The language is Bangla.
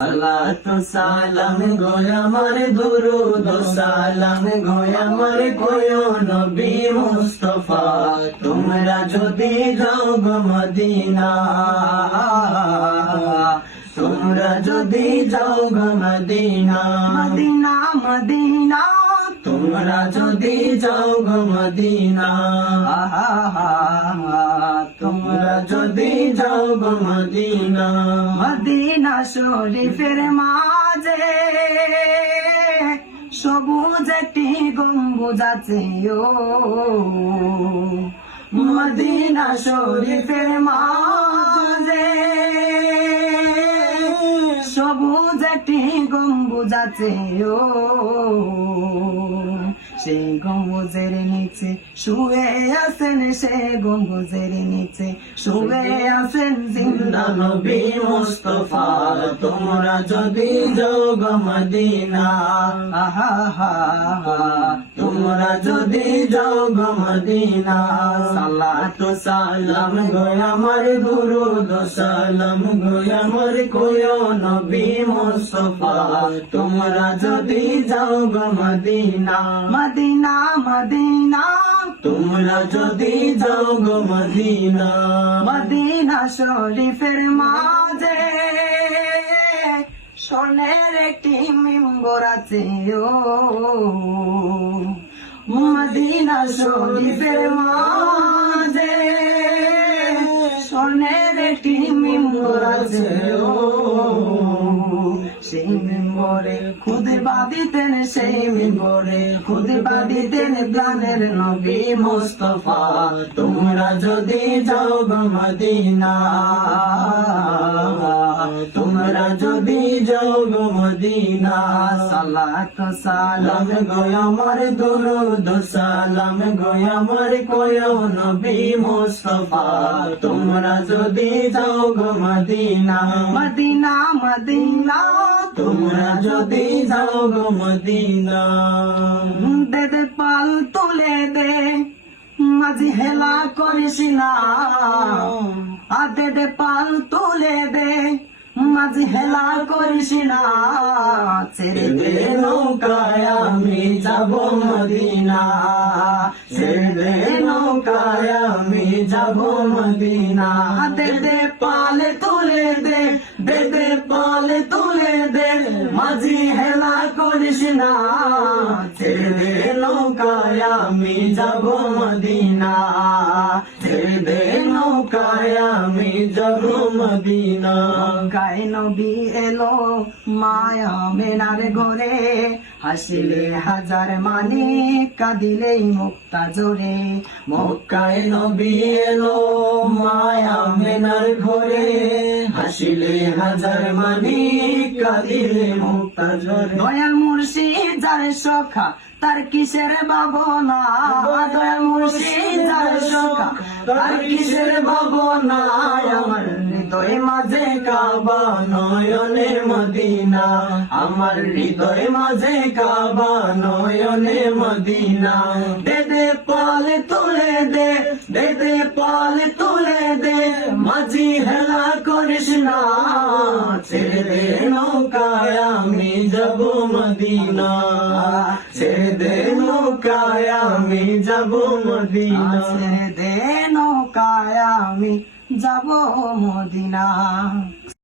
সালাতু সালাম গো আমার দুরুদ সালাম গো আমার কোয় নবী মুস্তাফা তোমরা যদি যাও গো মদিনা তোমরা যদি যাও গো মদিনা মদিনা মদিনা তোমরা যদি যাও গো মদিনা তোমরা যদি যাও গো মদিনা মদিনা শরীফের মাঝে সবুজ একটি গম্বুজ আছে ও মদিনা শরীফের মাঝে সবুজ একটি গম্বুজ আছে ও সেই গম্বুজের নিচে শুয়ে আছেন সেই গম্বুজের নিচে শুয়ে আছেন জিন্দা নবী মুস্তাফা তোমরা যদি যাও গো মদিনা তোমরা যদি যাও গো মদিনা সালাতু সালাম গো আমার দুরুদ সালাম গো আমার কোয় নবী মুস্তাফা তোমরা যদি যাও গো মদিনা মদিনা মদিনা তোমরা যদি যাও গো মদিনা মদিনা শরীফের মাঝে সোনের একটি মিম্বর আছে ও মদিনা শরীফের মাঝে সোনের একটি মিম্বর আছে ও সেই মিম্বরে খুদবা দিতেন সেই মিম্বরে খুদবা দিতেন প্রাণের নবী মুস্তাফা তোমরা যদি যাও গো মদিনা তোমরা যদি যাও গো মদিনা সালাতু সালাম গো আমার দুরুদ সালাম গো আমার কোয় নবী মুস্তাফা তোমরা যদি যাও গো মদিনা মদিনা মদিনা তোমরা যদি যাও গো মদিনা দে দে পাল তুলে দে মাঝি হেলা করিস না দে দে পাল তুলে দে মাঝি হেলা করিস না ছেড়ে দে নৌকায় আমি যাব মদিনা ছেড়ে দে নৌকায় আমি যাব মদিনা দে দে পালে তুলে দে দে দে পালে তুলে দে মাঝি হেলা করিস না ছেড়ে দে নৌকায় আমি যাব মদিনা ছেড়ে দে নৌকায় আমি যাব মদিনা গায়ে নবী এলো মায়া মেনার ঘরে হাসিলে হাজার মানি কাঁদিলেই মুক্তা জোরে মক্কায় নবী এলো মায়া মেনার ঘরে হাসিলে হাজার মানি কাঁদিলে মুক্তা জোরে দয়াল মুর্শিদ যার সখা তার কিসের ভাবনা দয়াল মুর্শিদ যার সখা তার কিসের ভাবনা আমার হৃদয় মাঝে কাবা নয়নে মদিনা আমার হৃদয় মাঝে কাবা নয়নে মদিনা দে দে পালে তুলে দে দে দে পালে তুলে দে মাঝি হেলা করিস না ছেড়ে দে নৌকায় আমি যাব মদিনা ছেড়ে দে নৌকায় আমি যাব মদিনা ছেড়ে দে নৌকায় আমি যাব মদিনা।